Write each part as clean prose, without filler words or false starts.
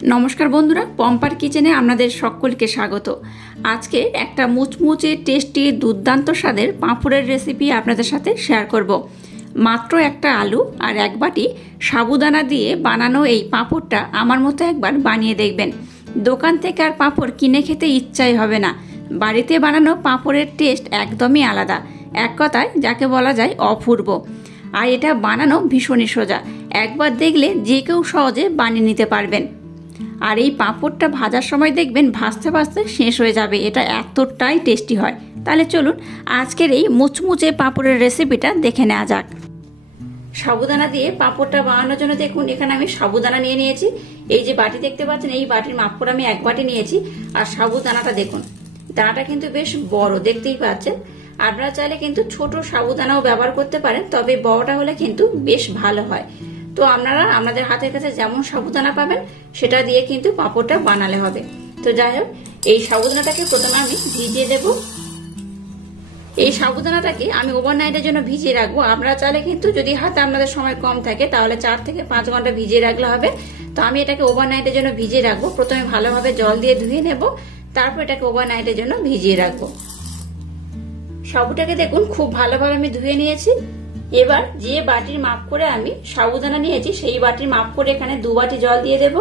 নমস্কার বন্ধুরা, পম্পার কিচেনে আপনাদের সকলকে স্বাগত। আজকে একটা মুচমুচে টেস্টি দুর্দান্ত স্বাদের পাঁপড়ের রেসিপি আপনাদের সাথে শেয়ার করব। মাত্র একটা আলু আর এক বাটি সাবুদানা দিয়ে বানানো এই পাঁপড়টা আমার মতো একবার বানিয়ে দেখবেন। দোকান থেকে আর পাঁপড় কিনে খেতে ইচ্ছাই হবে না। বাড়িতে বানানো পাঁপড়ের টেস্ট একদমই আলাদা, এক কথায় যাকে বলা যায় অপূর্ব। আর এটা বানানো ভীষণই সোজা, একবার দেখলে যে কেউ সহজে বানিয়ে নিতে পারবেন। আর এই পাঁপড়টা ভাজার সময় দেখবেন ভাজতে ভাজতে শেষ হয়ে যাবে, এটা এতটাই টেস্টি হয়। তাহলে চলুন আজকের এই মুচমুচে পাঁপড়ের রেসিপিটা দেখে নেওয়া যাক। সাবুদানা দিয়ে পাঁপড়টা বানানোর জন্য দেখুন এখানে আমি সাবুদানা নিয়ে নিয়েছি। এই যে বাটি দেখতে পাচ্ছেন, এই বাটির মাপ করে আমি এক বাটি নিয়েছি। আর সাবুদানাটা দেখুন, দানাটা কিন্তু বেশ বড়, দেখতেই পাচ্ছেন। আপনারা চাইলে কিন্তু ছোট সাবুদানাও ব্যবহার করতে পারেন, তবে বড়টা হলে কিন্তু বেশ ভালো হয়। তো আপনারা আপনাদের হাতের কাছে যেমন সাবুদানা পাবেন সেটা দিয়ে কিন্তু পাঁপড়টা বানালে হবে। তো যাই হোক, এই সাবুদানাটাকে প্রথমে আমি ভিজিয়ে দেব। এই সাবুদানাটাকে আমি ওভারনাইটের জন্য ভিজিয়ে রাখবো। আপনারা চাইলে কিন্তু যদি হাতে আপনাদের সময় কম থাকে তাহলে 4 থেকে 5 ঘন্টা ভিজিয়ে রাখলে হবে। তো আমি এটাকে ওভারনাইটের জন্য ভিজিয়ে রাখবো। প্রথমে ভালোভাবে জল দিয়ে ধুয়ে নেব, তারপর এটাকে ওভারনাইটের জন্য ভিজিয়ে রাখবো। সাবুটাকে দেখুন খুব ভালোভাবে আমি ধুয়ে নিয়েছি। এবার যে বাটির মাপ করে আমি সাবুদানা নিয়েছি সেই বাটির মাপ করে এখানে 2 বাটি জল দিয়ে দেব।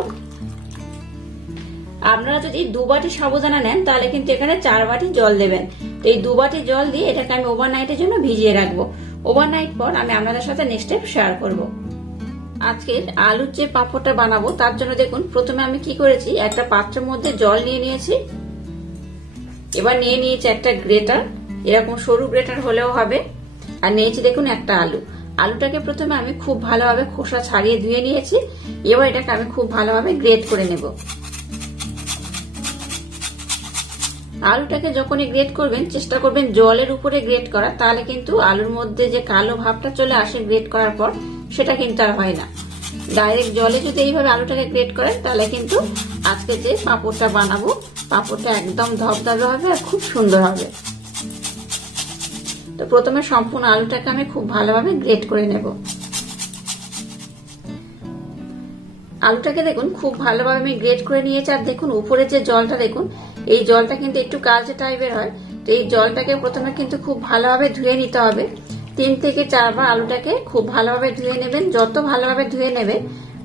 আপনারা যদি 2 বাটি সাবুদানা নেন তাহলে কিন্তু এখানে 4 বাটি জল দেবেন। তো এই 2 বাটি জল দিয়ে এটাকে আমি ওভারনাইটের জন্য ভিজিয়ে রাখবো। ওভারনাইট পর আমি আপনাদের সাথে নেক্সট স্টেপ শেয়ার করব। আজকের আলুর যে পাঁপড়টা বানাবো তার জন্য দেখুন প্রথমে আমি কি করেছি, একটা পাত্রের মধ্যে জল নিয়ে নিয়েছি। এবার নিয়ে নিয়েছি একটা গ্রেটার, এরকম সরু গ্রেটার হলেও হবে। আর নিয়েছি দেখুন একটা আলু। আলুটাকে প্রথমে আমি খুব ভালোভাবে খোসা ছাড়িয়ে ধুয়ে নিয়েছি। এবার এটাকে আমি খুব ভালোভাবে গ্রেট করে নেব। আলুটাকে যখনই গ্রেট করবেন চেষ্টা করবেন জলের উপরে গ্রেট করা, তাহলে কিন্তু আলুর মধ্যে যে কালো ভাবটা চলে আসে গ্রেট করার পর সেটা কিন্তু আর হয় না। ডাইরেক্ট জলে যদি এইভাবে আলুটাকে গ্রেট করেন তাহলে কিন্তু আজকে যে পাঁপড়টা বানাবো পাঁপড়টা একদম ধবধবে হবে আর খুব সুন্দর হবে। তো প্রথমে সম্পূর্ণ আলুটাকে আমি খুব ভালোভাবে গ্রেট করে নেব। আলুটাকে দেখুন খুব ভালোভাবে আমি গ্রেট করে নিয়েছি। আর দেখুন উপরে যে জলটা দেখুন, এই জলটা কিন্তু একটু কালচে টাইপের হয়। তো এই জলটাকে প্রথমে কিন্তু খুব ভালোভাবে ধুয়ে নিতে হবে। 3 থেকে 4 বার আলুটাকে খুব ভালোভাবে ধুয়ে নেবেন। যত ভালোভাবে ধুয়ে নেবে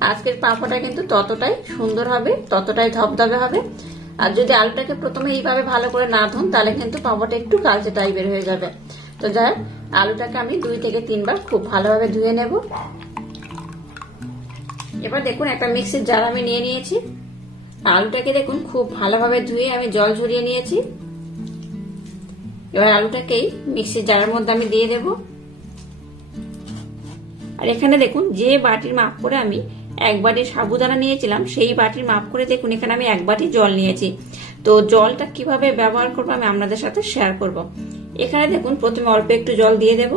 আজকের পাঁপড়টা কিন্তু ততটাই সুন্দর হবে, ততটাই ধবধবে হবে। আর যদি আলুটাকে প্রথমে এইভাবে ভালো করে না ধুন তাহলে কিন্তু পাঁপড়টা একটু কালচে টাইপের হয়ে যাবে। তো যাই হোক, আলুটাকে আমি 2 থেকে 3 বার খুব ভালোভাবে ধুয়ে নেব। এবার দেখুন একটা মিক্সির জার আমি নিয়ে নিয়েছি। আলুটাকে দেখুন খুব ভালোভাবে ধুয়ে আমি জল ঝরিয়ে নিয়েছি। এবার আলুটাকেই মিক্সির জারের মধ্যে আমি দিয়ে দেব। আর এখানে দেখুন যে বাটির মাপ করে আমি 1 বাটি সাবুদানা নিয়েছিলাম সেই বাটির মাপ করে দেখুন এখানে আমি 1 বাটি জল নিয়েছি। তো জলটা কিভাবে ব্যবহার করবো আমি আপনাদের সাথে শেয়ার করব। এখানে দেখুন প্রথমে অল্প একটু জল দিয়ে দেব।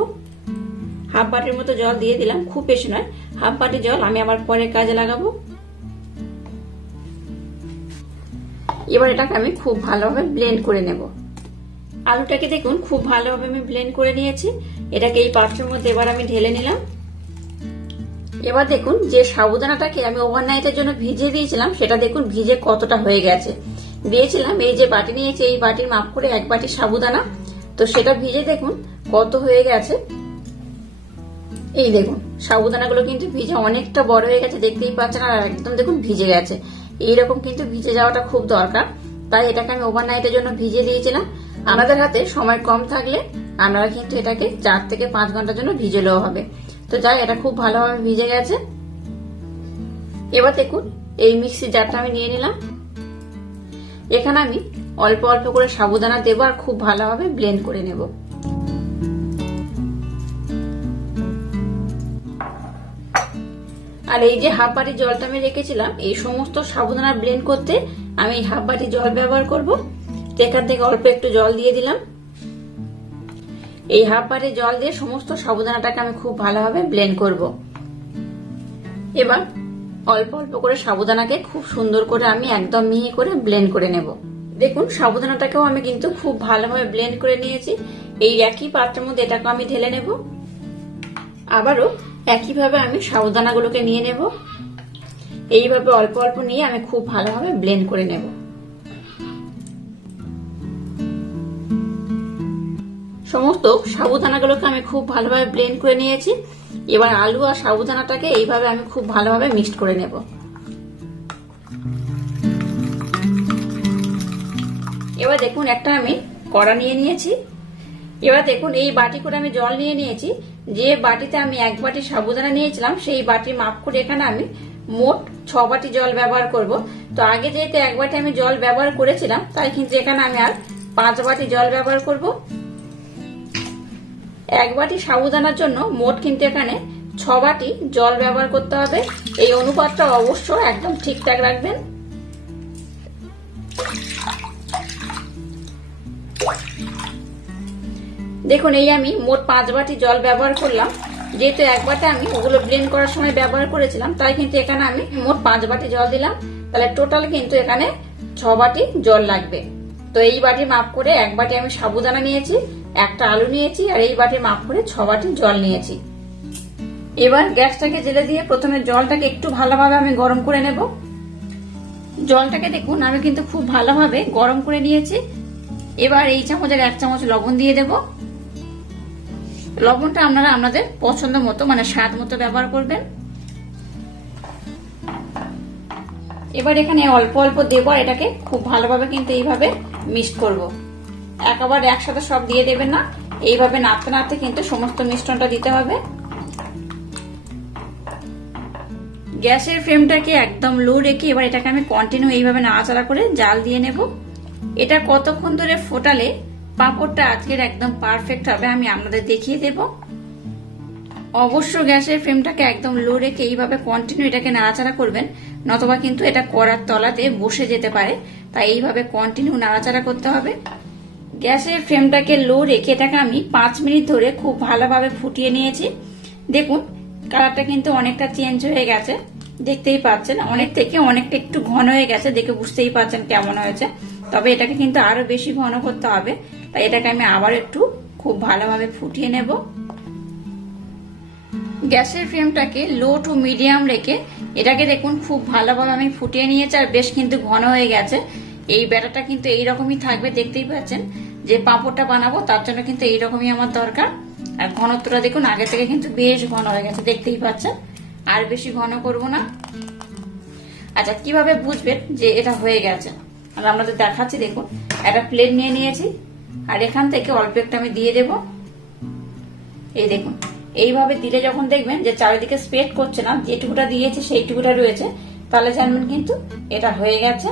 হাফ বাটির মতো জল দিয়ে দিলাম, খুব বেশি নয়। হাফ বাটি জল আমি আবার পরে কাজে লাগাবো। এবার এটাকে আমি খুব ভালোভাবে ব্লেন্ড করে নেব। আলুটাকে দেখুন খুব ভালোভাবে আমি ব্লেন্ড করে নিয়েছি। এটাকে এই পাত্রের মধ্যে এবার আমি ঢেলে নিলাম। এবার দেখুন যে সাবুদানাটাকে আমি ওভারনাইটের জন্য ভিজিয়ে দিয়েছিলাম সেটা দেখুন ভিজে কতটা হয়ে গেছে। দিয়েছিলাম এই যে বাটি নিয়েছি এই বাটির মাপ করে 1 বাটি সাবুদানা, তো সেটা ভিজে দেখুন কত হয়ে গেছে। এই দেখুন সাবুদানাগুলো কিন্তু ভিজে অনেকটা বড় হয়ে গেছে, দেখতেই পাচ্ছেন। আর একদম দেখুন ভিজে গেছে। এইরকম কিন্তু ভিজে যাওয়াটা খুব দরকার, তাই এটাকে আমি ওভারনাইটের জন্য ভিজিয়ে দিয়েছিলাম। আমাদের হাতে সময় কম থাকলে আপনারা কিন্তু এটাকে 4 থেকে 5 ঘন্টার জন্য ভিজলেও হবে। তো যাই, এটা খুব ভালোভাবে ভিজে গেছে। এবার দেখুন এই মিক্সির জারটা আমি নিয়ে নিলাম। এখানে আমি অল্প অল্প করে সাবুদানা দেবো আর খুব ভালোভাবে ব্লেন্ড করে নেব। আর এই যে হাফ বাটি জলটা আমি রেখেছিলাম এই সমস্ত সাবুদানা ব্লেন্ড করতে আমি হাফ বাটি জল ব্যবহার করব। এখান থেকে অল্প একটু জল দিয়ে দিলাম। এই হাফ বাটি জল দিয়ে সমস্ত সাবুদানাটাকে আমি খুব ভালোভাবে ব্লেন্ড করব। এবার অল্প অল্প করে সাবুদানাকে খুব সুন্দর করে আমি একদম মিহি করে ব্লেন্ড করে নেব। দেখুন সাবুদানাটাকেও আমি কিন্তু খুব ভালোভাবে ব্লেন্ড করে নিয়েছি। এই একই পাত্রের মধ্যে এটাকে আমি ঢেলে নেব। আবারও একইভাবে আমি সাবুদানাগুলোকে নিয়ে নেব। এইভাবে অল্প অল্প নিয়ে আমি খুব ভালোভাবে ব্লেন্ড করে নেব। সমস্ত সাবুদানাগুলোকে আমি খুব ভালোভাবে ব্লেন্ড করে নিয়েছি। এবার আলু আর সাবুদানাটাকে এইভাবে আমি খুব ভালোভাবে মিক্সড করে নেব। এবার দেখুন একটা আমি কড়া নিয়ে নিয়েছি। এবার দেখুন এই বাটি করে আমি জল নিয়ে নিয়েছি। যে বাটিতে আমি 1 বাটি সাবুদানা নিয়েছিলাম সেই বাটির মাপ করে এখানে আমি মোট 6 বাটি জল ব্যবহার করব। তো আগে যেহেতু 1 বাটি আমি জল ব্যবহার করেছিলাম, তাই কিন্তু এখানে আমি আর 5 বাটি জল ব্যবহার করব। 1 বাটি সাবুদানার জন্য মোট কিন্তু এখানে 6 বাটি জল ব্যবহার করতে হবে। এই অনুপাতটা অবশ্য একদম ঠিকঠাক রাখবেন। দেখুন এই আমি মোট 5 বাটি জল ব্যবহার করলাম। যেহেতু 1 বাটি আমি ওগুলো ব্লেন্ড করার সময় ব্যবহার করেছিলাম, তাই কিন্তু এখানে আমি মোট 5 বাটি জল দিলাম। তাহলে টোটাল কিন্তু এখানে 6 বাটি জল লাগবে। তো এই বাটি মাপ করে 1 বাটি আমি সাবুদানা নিয়েছি, একটা আলু নিয়েছি, আর এই বাটি মাপ করে 6 বাটি জল নিয়েছি। এবার গ্যাসটাকে জেলে দিয়ে প্রথমে জলটাকে একটু ভালোভাবে আমি গরম করে নেব। জলটাকে দেখুন আমি কিন্তু খুব ভালোভাবে গরম করে নিয়েছি। এবার এই চামচের 1 চামচ লবণ দিয়ে দেব। লবণটা আপনারা আপনাদের পছন্দ মতো মানে স্বাদ মতো ব্যবহার করবেন। এবার এখানে অল্প অল্প দেব আর এটাকে খুব ভালোভাবে কিন্তু এইভাবে মিক্স করব। একেবারে একসাথে সব দিয়ে দেবেন না, এইভাবে নাড়তে নাড়তে কিন্তু সমস্ত মিশ্রণটা দিতে হবে। গ্যাসের ফ্লেমটাকে একদম লো রেখে এবার এটাকে আমি কন্টিনিউ এইভাবে নাড়াচাড়া করে জাল দিয়ে নেব। এটা কতক্ষণ ধরে ফোটালে পাঁপড়টা আজকের একদম পারফেক্ট হবে আমি আপনাদের দেখিয়ে দেব। অবশ্য গ্যাসের ফ্লেমটাকে একদম লো রেখে এইভাবে কন্টিনিউ এটাকে নাড়াচাড়া করবেন, নতবা কিন্তু এটা কড়ার তলাতে বসে যেতে পারে। তাই এইভাবে কন্টিনিউ নাড়াচাড়া করতে হবে। গ্যাসের ফ্লেমটাকে লো রেখে এটাকে আমি 5 মিনিট ধরে খুব ভালোভাবে ফুটিয়ে নিয়েছি। দেখুন কালারটা কিন্তু অনেকটা চেঞ্জ হয়ে গেছে, দেখতেই পাচ্ছেন। অনেক থেকে অনেকটা একটু ঘন হয়ে গেছে, দেখে বুঝতেই পাচ্ছেন কেমন হয়েছে। তবে এটাকে কিন্তু আরো বেশি ঘন করতে হবে, তাই এটাকে আমি আবার একটু খুব ভালোভাবে ফুটিয়ে নেব। গ্যাসের ফ্লেমটাকে লো টু মিডিয়াম রেখে এটাকে দেখুন খুব ভালোভাবে আমি ফুটিয়ে নিয়েছি, আর বেশ কিন্তু ঘন হয়ে গেছে। এই ব্যাটারটা কিন্তু এইরকমই থাকবে, দেখতেই পাচ্ছেন। যে পাঁপড়টা বানাবো তার জন্য কিন্তু এইরকমই আমার দরকার। আর ঘনত্বটা দেখুন আগে থেকে কিন্তু বেশ ঘন হয়ে গেছে, দেখতেই পাচ্ছেন। আর বেশি ঘন করব না। আচ্ছা, কিভাবে বুঝবেন যে এটা হয়ে গেছে আমি আপনাদের দেখাচ্ছি। দেখুন একটা প্লেট নিয়ে নিয়েছি, আর এখান থেকে অল্প একটু আমি দিয়ে দেব। এই দেখুন এইভাবে দিলে যখন দেখবেন যে চারিদিকে স্প্রেড করছে না, যেটুকুটা দিয়েছে সেইটুকুটা রয়েছে, তাহলে জানবেন কিন্তু এটা হয়ে গেছে।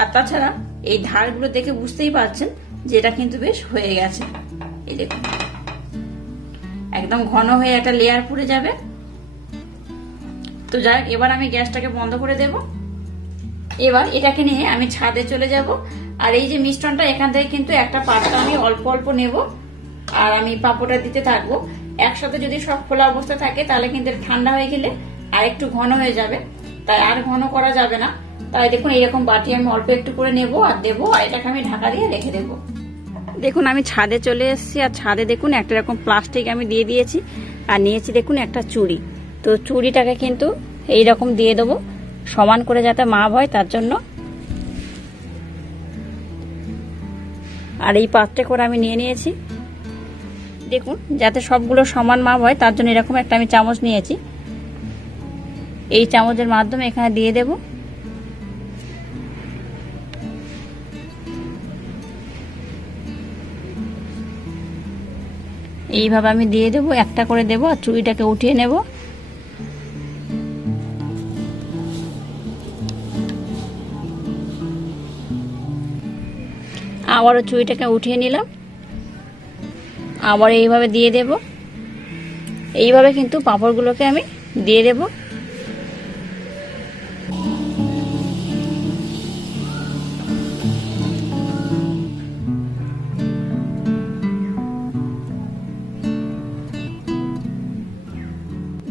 আর তাছাড়া এই ধারগুলো দেখে বুঝতেই পারছেন যে এটা কিন্তু বেশ হয়ে গেছে। এই দেখুন একদম ঘন হয়ে একটা লেয়ার পুড়ে যাবে। তো যাই হোক, এবার আমি গ্যাসটাকে বন্ধ করে দেব। এবার এটাকে নিয়ে আমি ছাদে চলে যাব। আর এই যে মিশ্রণটা এখান থেকে কিন্তু একটা পাত্র আমি অল্প অল্প নেব, আর আমি পাঁপড়টা দিতে থাকবো। একসাথে যদি সব খোলা অবস্থা থাকে তাহলে কিন্তু ঠান্ডা হয়ে গেলে আর একটু ঘন হয়ে যাবে, তাই আর ঘন করা যাবে না। তাই দেখুন এইরকম বাটি আমি অল্প একটু করে নেব আর দেবো, আর এটাকে আমি ঢাকা দিয়ে রেখে দেবো। দেখুন আমি ছাদে চলে এসেছি, আর ছাদে দেখুন একটা রকম প্লাস্টিক আমি দিয়ে দিয়েছি, আর নিয়েছি দেখুন একটা চুড়ি। তো চুড়িটাকে কিন্তু এইরকম দিয়ে দেবো সমান করে যাতে মাপ হয় তার জন্য। আর এই পাত্রে করে আমি নিয়ে নিয়েছি, দেখুন যাতে সবগুলো সমান মাপ হয় তার জন্য এরকম একটা আমি চামচ নিয়েছি। এই চামচের মাধ্যমে এখানে দিয়ে দেব। এইভাবে আমি দিয়ে দেব, একটা করে দেব, আর চুড়িটাকে উঠিয়ে নেব। আবারও চুড়িটাকে উঠিয়ে নিলাম, আবার এইভাবে দিয়ে দেব। এইভাবে কিন্তু পাঁপড়গুলোকে আমি দিয়ে দেব।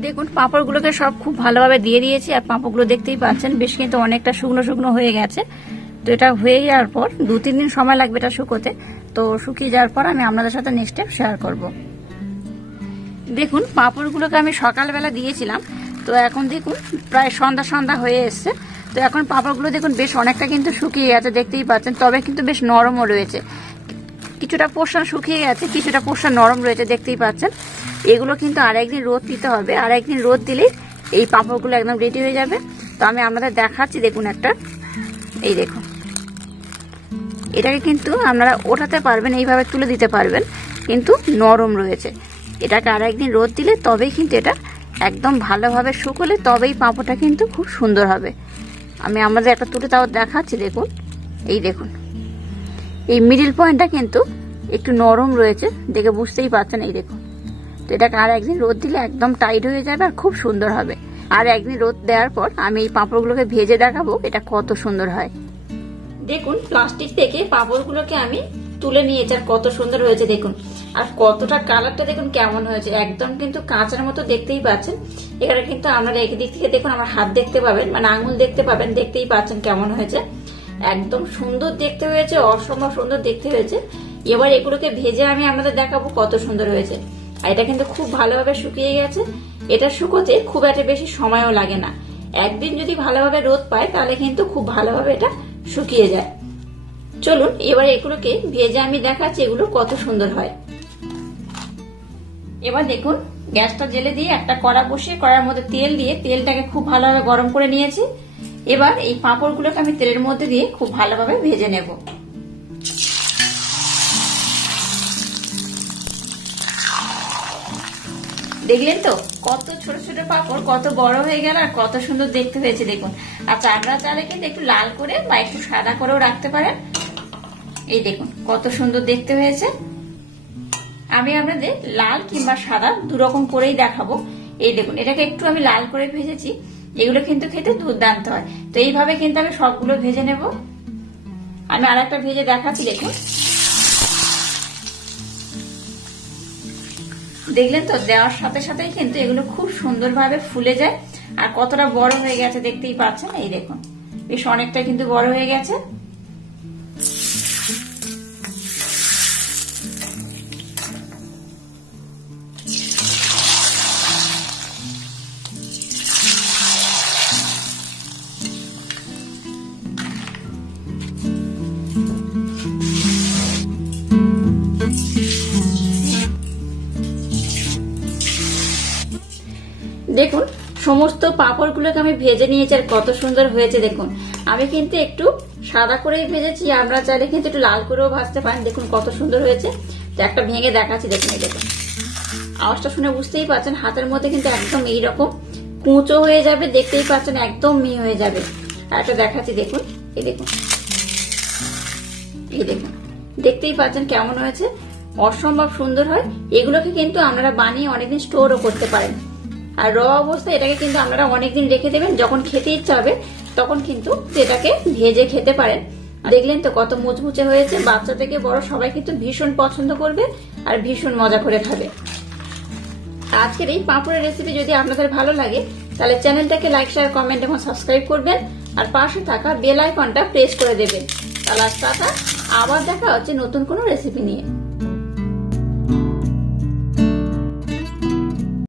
দেখুন পাঁপড়গুলোকে সব খুব ভালোভাবে দিয়ে দিয়েছি, আর পাঁপড়গুলো দেখতেই পাচ্ছেন বেশ কিন্তু অনেকটা শুকনো শুকনো হয়ে গেছে। তো এটা হয়ে যাওয়ার পর 2-3 দিন সময় লাগবে এটা শুকোতে। তো শুকিয়ে যাওয়ার পর আমি আপনাদের সাথে নেক্সট স্টেপ শেয়ার করব। দেখুন পাঁপড়গুলোকে আমি সকালবেলা দিয়েছিলাম, তো এখন দেখুন প্রায় সন্ধ্যা সন্ধ্যা হয়ে এসছে। তো এখন পাঁপড়গুলো দেখুন বেশ অনেকটা কিন্তু শুকিয়ে গেছে, দেখতেই পাচ্ছেন, তবে কিন্তু বেশ নরমও রয়েছে। কিছুটা পোর্শন শুকিয়ে গেছে, কিছুটা পোর্শন নরম রয়েছে, দেখতেই পাচ্ছেন। এগুলো কিন্তু আর একদিন রোদ দিতে হবে, আর একদিন রোদ দিলেই এই পাঁপড়গুলো একদম রেডি হয়ে যাবে। তো আমি আপনাদের দেখাচ্ছি, দেখুন একটা, এই দেখুন, এটাকে কিন্তু আপনারা ওঠাতে পারবেন, এইভাবে তুলে দিতে পারবেন, কিন্তু নরম রয়েছে। এটাকে আর একদিন রোদ দিলে তবেই কিন্তু এটা একদম ভালোভাবে শুকোলে তবেই পাঁপড়টা কিন্তু খুব সুন্দর হবে। আমি আমাদের একটা তুলে তাও দেখাচ্ছি, দেখুন, এই দেখুন, এই মিডিল পয়েন্টটা কিন্তু একটু নরম রয়েছে, দেখে বুঝতেই পারছেন, এই দেখুন। তো এটাকে আর একদিন রোদ দিলে একদম টাইট হয়ে যাবে আর খুব সুন্দর হবে। আর একদিন রোদ দেওয়ার পর আমি এই পাঁপড়গুলোকে ভেজে দেখাবো এটা কত সুন্দর হয়। দেখুন প্লাস্টিক থেকে পাঁপড়গুলোকে আমি তুলে নিয়েছি আর কত সুন্দর হয়েছে দেখুন। আর কতটা কালারটা দেখুন কেমন হয়েছে, একদম কিন্তু কাঁচার মতো, দেখতেই পাচ্ছেন। এখানে কিন্তু আপনারা একদিক থেকে দেখুন আমার হাত দেখতে পাবেন, মানে আঙুল দেখতে পাবেন, দেখতেই পাচ্ছেন কেমন হয়েছে। একদম সুন্দর দেখতে হয়েছে, অসম্ভব সুন্দর দেখতে হয়েছে। এবার এগুলোকে ভেজে আমি আপনাদের দেখাবো কত সুন্দর হয়েছে। আর এটা কিন্তু খুব ভালোভাবে শুকিয়ে গেছে। এটা শুকোতে খুব একটা বেশি সময়ও লাগে না। একদিন যদি ভালোভাবে রোদ পায় তাহলে কিন্তু খুব ভালোভাবে এটা শুকিয়ে যায়। চলুন এবার এগুলোকে ভেজে আমি দেখাচ্ছি এগুলো কত সুন্দর হয়। এবার দেখুন গ্যাসটা জেলে দিয়ে একটা কড়া বসিয়ে কড়ার মধ্যে তেল দিয়ে তেলটাকে খুব ভালোভাবে গরম করে নিয়েছি। এবার এই পাঁপড়গুলোকে আমি তেলের মধ্যে দিয়ে খুব ভালোভাবে ভেজে নেব। দেখলেন তো কত ছোট ছোট পাঁপড় কত বড় হয়ে গেল আর কত সুন্দর দেখতে হয়েছে দেখুন। আচ্ছা আপনারা চাইলে কিন্তু একটু লাল করে বা একটু সাদা করেও রাখতে পারেন। এই দেখুন কত সুন্দর দেখতে হয়েছে। আমি আপনাদের লাল কিংবা সাদা দুরকম করেই দেখাবো। এই দেখুন এটাকে একটু আমি লাল করে ভেজেছি, এগুলো কিন্তু খেতে দুর্দান্ত হয়। তো এইভাবে কিন্তু আমি সবগুলো ভেজে নেব। আমি আর একটা ভেজে দেখাচ্ছি, দেখুন, দেখলেন তো দেওয়ার সাথে সাথেই কিন্তু এগুলো খুব সুন্দরভাবে ফুলে যায় আর কতটা বড় হয়ে গেছে দেখতেই পাচ্ছেন। এই দেখুন বেশ অনেকটা কিন্তু বড় হয়ে গেছে। দেখুন সমস্ত পাঁপড়গুলোকে আমি ভেজে নিয়েছি আর কত সুন্দর হয়েছে দেখুন। আমি কিন্তু একটু সাদা করেই ভেজেছি, আপনারা চাইলে কিন্তু একটু লাল করেও ভাজতে পারেন। দেখুন কত সুন্দর হয়েছে। তো একটা ভেঙে দেখাচ্ছি, দেখুন, এই দেখুন, আওয়াজটা শুনে বুঝতেই পারছেন হাতের মধ্যে কিন্তু একদম এইরকম কুঁচো হয়ে যাবে, দেখতেই পাচ্ছেন একদম মিহি হয়ে যাবে। আর একটা দেখাচ্ছি, দেখুন, এই দেখুন, এই দেখুন, দেখতেই পাচ্ছেন কেমন হয়েছে, অসম্ভব সুন্দর হয়। এগুলোকে কিন্তু আপনারা বানিয়ে অনেকদিন স্টোরও করতে পারেন। আর র অবস্থায় এটাকে কিন্তু আপনারা অনেকদিন রেখে দেবেন, যখন খেতে ইচ্ছা হবে তখন কিন্তু এটাকে ভেজে খেতে পারেন। দেখলেন তো কত মুচমুচে হয়েছে, বাচ্চা থেকে বড় সবাই কিন্তু ভীষণ পছন্দ করবে আর ভীষণ মজা করে খাবে। আজকের এই পাঁপড়ের রেসিপি যদি আপনাদের ভালো লাগে তাহলে চ্যানেলটাকে লাইক, শেয়ার, কমেন্ট এবং সাবস্ক্রাইব করবেন আর পাশে থাকা বেল আইকনটা প্রেস করে দেবেন। তাহলে আবার দেখা হচ্ছে নতুন কোনো রেসিপি নিয়ে।